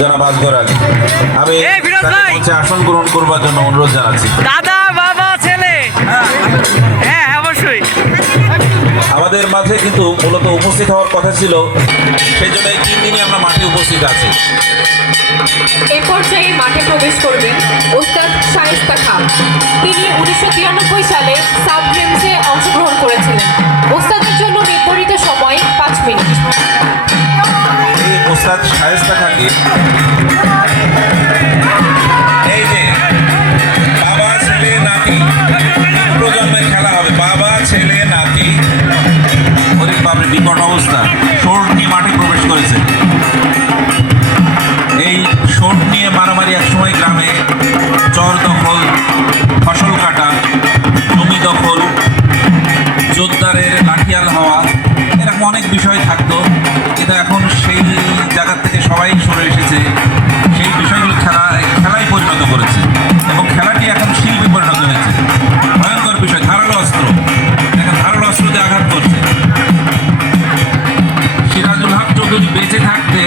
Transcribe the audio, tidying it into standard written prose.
জনাব আসগর আলী। আমি মঞ্চে আসন গ্রহণ করবার জন্য অনুরোধ জানাচ্ছি। দাদা বাবা ছেলে, হ্যাঁ অবশ্যই আমাদের মাঝে কিন্তু মূলত উপস্থিত হওয়ার কথা ছিল, সেই জন্য এই 3 দিনই আমরা মাঠে উপস্থিত আছি। এই পর্যায়ে মাঠে প্রবেশ করবেন ওস্তাদ শায়েস্তা খান। তিনি 1993 সালে সাব গেমসে অংশগ্রহণ করেছিলেন। ওস্তাদের জন্য নির্ধারিত সময় 5 মিনিট। এই ওস্তাদ শায়েস্তা খানকে এই যে বাবা ছেলে নাতি প্রজন্মের খেলা হবে, বাবা ছেলে নাতি। ওরে বাপরে, বিকট অবস্থা। শোট নিয়ে মাঠে প্রবেশ করেছে। এই শোট নিয়ে মারামারি একসময় গ্রামে চর দখল, ফসল কাটা, জমি দখল, জোরদারের লাঠিয়াল হওয়া, এরকম অনেক বিষয় থাকতো। কিন্তু এখন সেই জায়গা থেকে সবাই সরে এসেছে, সেই বিষয়গুলো খেলায় পরিণত করেছে এবং খেলাটি এখন শিল্পে পরিণত হয়েছে। ভয়ঙ্কর বিষয়, ধারালো অস্ত্র। এখন ধারালো অস্ত্র দিয়ে আঘাত করছে। সিরাজুল হক চৌধুরী বেঁচে থাকতে